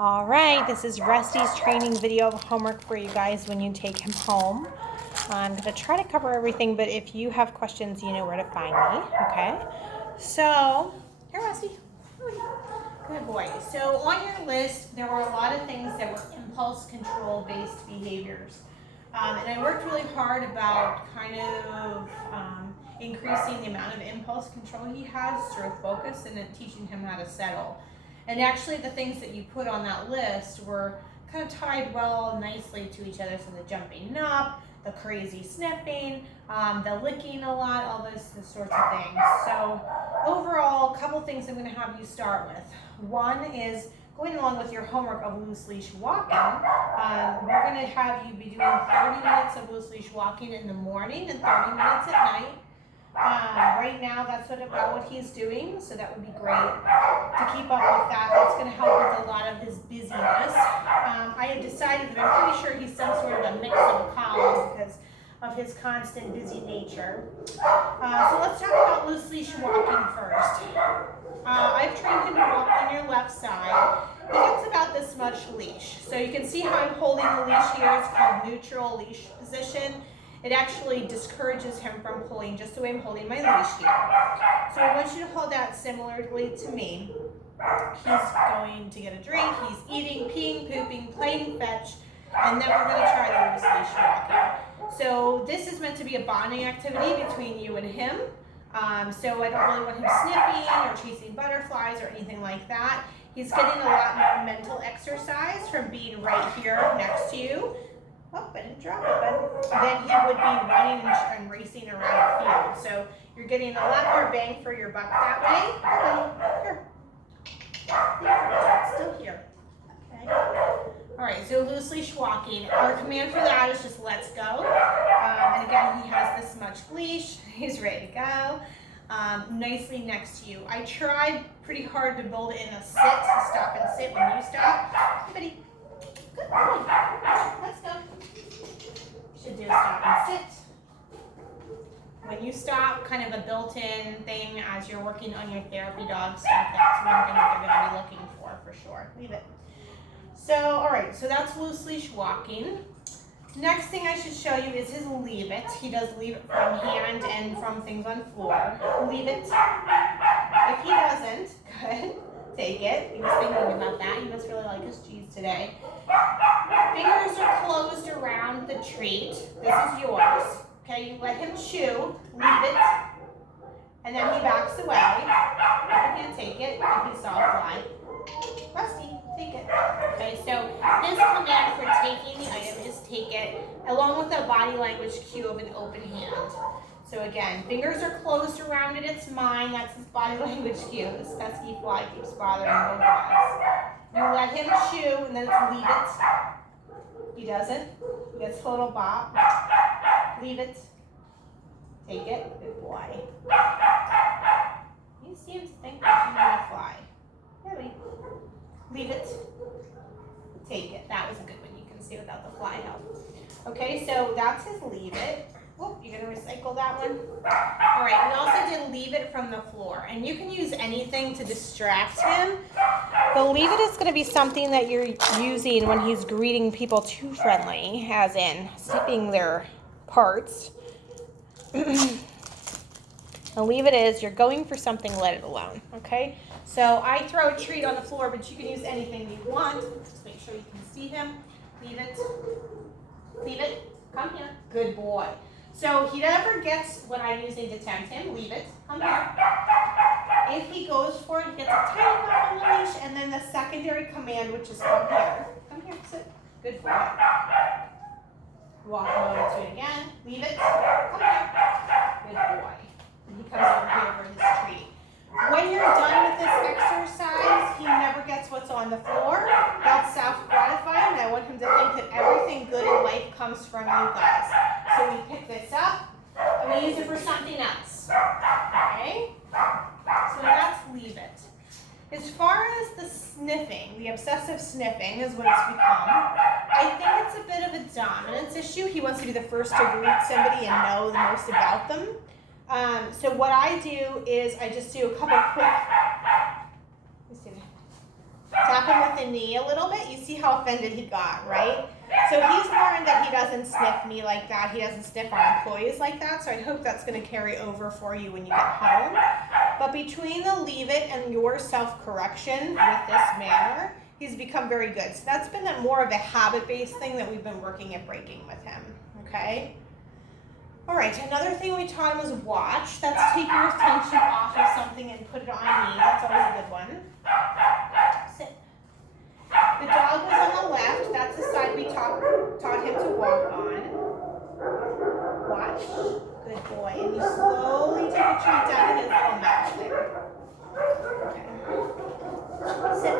All right, this is Rusty's training video of homework for you guys when you take him home. I'm going to try to cover everything, but if you have questions, you know where to find me, okay? So, here, Rusty. Good boy. So, on your list, there were a lot of things that were impulse control-based behaviors. And I worked really hard about kind of increasing the amount of impulse control he has through focus and then teaching him how to settle. And actually the things that you put on that list were kind of tied well nicely to each other. So the jumping up, the crazy sniffing, the licking a lot, all those sorts of things. So overall, a couple things I'm going to have you start with. One is going along with your homework of loose leash walking. We're going to have you be doing 30 minutes of loose leash walking in the morning and 30 minutes at night. Right now, that's about what he's doing, so that would be great to keep up with that. That's going to help with a lot of his busyness. I have decided that I'm pretty sure he's some sort of a mix of a collie because of his constant busy nature. So let's talk about loose leash walking first. I've trained him to walk on your left side. He gets about this much leash. So you can see how I'm holding the leash here. It's called neutral leash position. It actually discourages him from pulling just the way I'm holding my leash here. So I want you to hold that similarly to me. He's going to get a drink, he's eating, peeing, pooping, playing fetch, and then we're going to try the loose leash walking. So this is meant to be a bonding activity between you and him. So I don't really want him sniffing or chasing butterflies or anything like that. He's getting a lot more mental exercise from being right here next to you. Oh, I didn't drop it, but then he would be running and racing around the field. So you're getting a lot more bang for your buck that way. Here. Still here. Okay. All right, so loose leash walking. Our command for that is just let's go. And again, he has this much leash. He's ready to go. Nicely next to you. I tried pretty hard to build in a sit, stop and sit when you stop. Hey, buddy. Good boy. Let's go. Should do a stop and sit. When you stop, kind of a built-in thing as you're working on your therapy dog stuff. That's one thing that they're going to be looking for sure. Leave it. So, all right. So that's loose leash walking. Next thing I should show you is his leave it. He does leave it from hand and from things on floor. Leave it. If he doesn't, good. Take it. He was thinking about that. He must really like his cheese today. Fingers are closed around the treat. This is yours. Okay, you let him chew, leave it, and then he backs away. You can't take it if he saw a fly. Rusty, take it. Okay, so his command for taking the item is take it, along with a body language cue of an open hand. So again, fingers are closed around it, it's mine, that's his body language cue. This pesky fly keeps bothering both of us. You let him chew, and then it's leave it. He doesn't. He gets a little bop. Leave it. Take it. Good boy. You seem to think that you need a fly. There we leave it. Take it. That was a good one. You can see without the fly help. Okay, so that's his leave it. Oh, you're going to recycle that one? All right, we also did leave it from the floor. And you can use anything to distract him. The leave it is going to be something that you're using when he's greeting people too friendly, as in sniffing their parts. And leave it is, you're going for something, let it alone, okay? So I throw a treat on the floor, but you can use anything you want. Just make sure you can see him. Leave it. Leave it. Come here. Good boy. So he never gets what I'm using to tempt him. Leave it. Come here. If he goes for it, he gets a tiny pop on the leash, and then the secondary command, which is come here. Come here, sit. Good boy. Walk over to it again. Leave it. Come here. Good boy. And he comes over here for his treat. When you're done with this exercise, he never gets what's on the floor. That's self-gratifying. I want him to think that everything good in life comes from you guys. So we pick this up, and we use it for something else. Okay? So that's leave it. As far as the sniffing, the obsessive sniffing is what it's become. I think it's a bit of a dominance issue. He wants to be the first to greet somebody and know the most about them. So what I do is I just do a couple quick, Tap him with the knee a little bit. You see how offended he got, right? So he's learned that he doesn't sniff me like that. He doesn't sniff our employees like that. So I hope that's going to carry over for you when you get home. But between the leave it and your self-correction with this manner, he's become very good. So that's been more of a habit-based thing that we've been working at breaking with him, okay? All right, another thing we taught him was watch. That's take your attention off of something and put it on me. That's always a good one. Sit. The dog was on the left. That's the side we taught him to walk on. Watch. Good boy. And you slowly take a treat down to his little mouth there. Okay. Sit.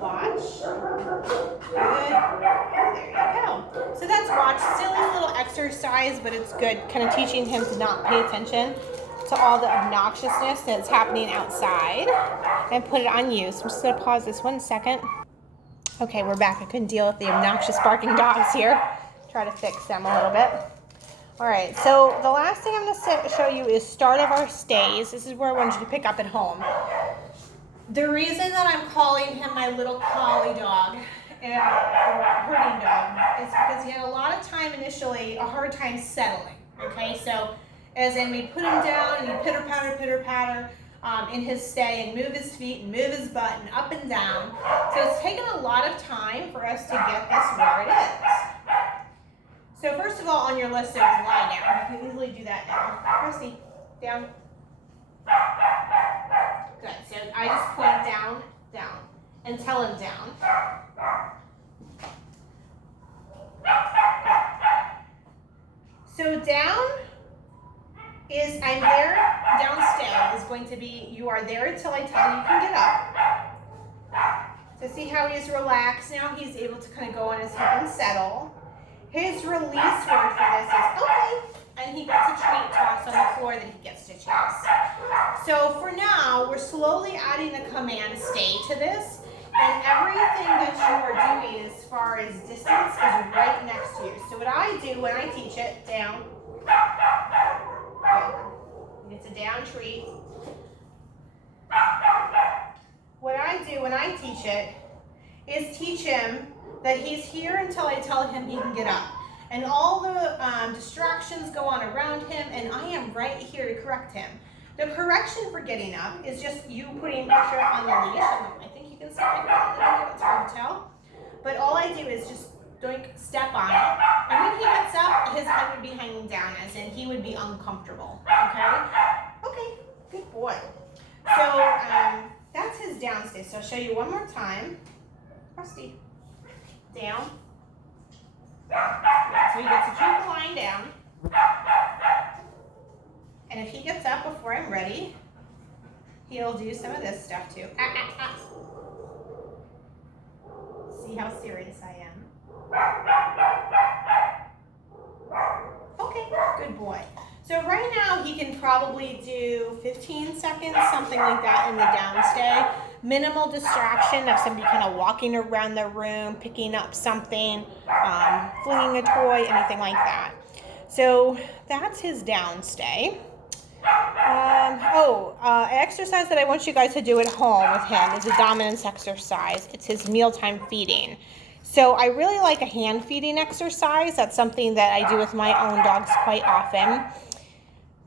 Watch. Good. There you go. So that's watch. Silly little exercise, but it's good. Kind of teaching him to not pay attention to all the obnoxiousness that's happening outside and put it on you. So I'm just going to pause this 1 second. Okay, we're back. I couldn't deal with the obnoxious barking dogs here. Try to fix them a little bit. All right, so the last thing I'm going to show you is start of our stays. This is where I wanted you to pick up at home. The reason that I'm calling him my little collie dog, or herding dog, is because he had a lot of time initially, a hard time settling, okay? So as in we put him down and he'd pitter patter in his stay and move his feet and move his butt and up and down. So it's taken a lot of time for us to get this where it is. So first of all, on your list is lie down. You can easily do that now. Christy, down. Good. So I just point down, down, and tell him down. So down is I'm there, down stay is going to be you are there until I tell you can get up. So see how he's relaxed now? He's able to kind of go on his hip and settle. His release word for this is okay, and he gets a treat toss on the floor that he gets to chase. So for now, we're slowly adding the command stay to this, and everything that you are doing as far as distance is right next to you. So what I do when I teach it, down, it's a down treat. What I do when I teach it is teach him that he's here until I tell him he can get up. And all the distractions go on around him, and I am right here to correct him. The correction for getting up is just you putting pressure on the leash. I think you can see my foot a little bit, it's hard to tell. But all I do is just step on it. And when he gets up, his head would be hanging down, as in he would be uncomfortable, okay? Okay, good boy. So that's his down stay. So I'll show you one more time. Rusty, down. So he gets to keep the line down. And if he gets up before I'm ready, he'll do some of this stuff too. See how serious I am. Okay, good boy. So right now he can probably do 15 seconds, something like that in the downstay. Minimal distraction of somebody kind of walking around the room, picking up something, flinging a toy, anything like that. So that's his downstay. Exercise that I want you guys to do at home with him is a dominance exercise. It's his mealtime feeding. So I really like a hand feeding exercise. That's something that I do with my own dogs quite often.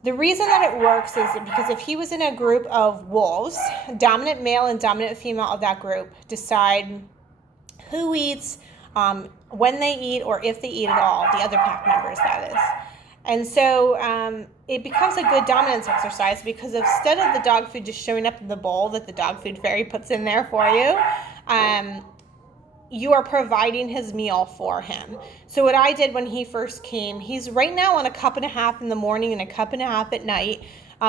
The reason that it works is because if he was in a group of wolves, dominant male and dominant female of that group decide who eats, when they eat, or if they eat at all, the other pack members, that is. And so it becomes a good dominance exercise because instead of the dog food just showing up in the bowl that the dog food fairy puts in there for you, you are providing his meal for him. So what I did when he first came, he's right now on a 1.5 cups in the morning and a 1.5 cups at night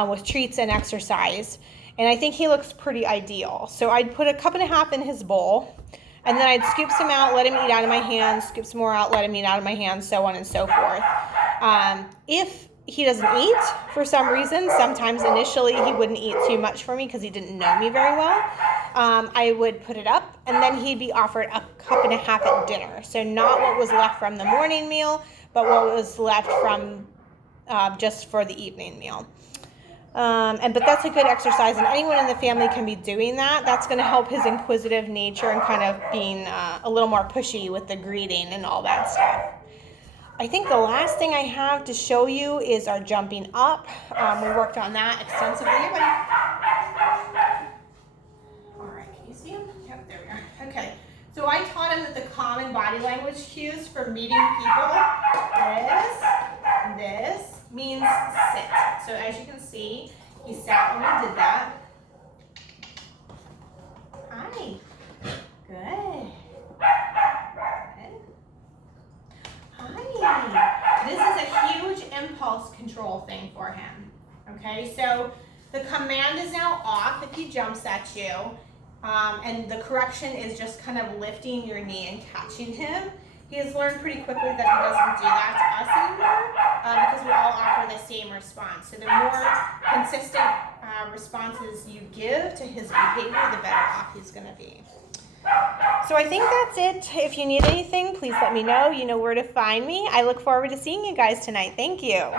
with treats and exercise. And I think he looks pretty ideal. So I'd put a 1.5 cups in his bowl, and then I'd scoop some out, let him eat out of my hands, scoop some more out, let him eat out of my hands, so on and so forth. If he doesn't eat for some reason, sometimes initially he wouldn't eat too much for me because he didn't know me very well. I would put it up, and then he'd be offered a 1.5 cups at dinner. So not what was left from the morning meal, but what was left from just for the evening meal. But that's a good exercise, and anyone in the family can be doing that. That's going to help his inquisitive nature and kind of being a little more pushy with the greeting and all that stuff. I think the last thing I have to show you is our jumping up. We worked on that extensively. All right, can you see him? Yep, there we are. Okay, so I taught him that the common body language cues for meeting people, this means sit. So as you can see, he sat when we did that. Hi. Good. Hi. This is a huge impulse control thing for him. Okay, so the command is now off if he jumps at you. And the correction is just kind of lifting your knee and catching him. He has learned pretty quickly that he doesn't do that to us anymore because we all offer the same response. So the more consistent responses you give to his behavior, the better off he's going to be. So I think that's it. If you need anything, please let me know. You know where to find me. I look forward to seeing you guys tonight. Thank you.